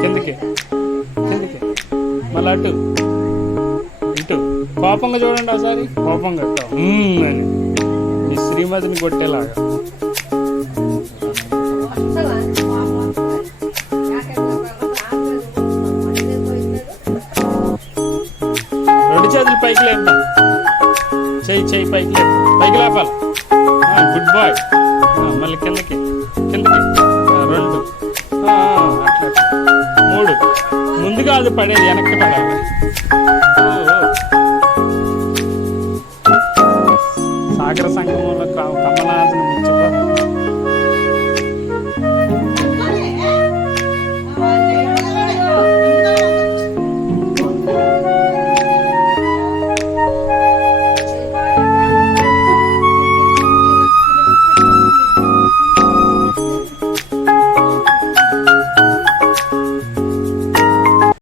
కిందకి కిందకి మళ్ళీ అటు ఇటు కోపంగా చూడండి ఒకసారి కోపంగా అని మీ శ్రీమతిని కొట్టేలాగా. రెండు చేతులు పైకి లేపుతాం, చెయ్యి పైకి లేపు, పైకి లేపాలి. Good boy. మళ్ళీ కిందకి కిందకి రెండు అట్లా మూడు. ముందుగా అది పడేది వెనక్కి పడాలి. సాగర సంగమంలో కమలాసన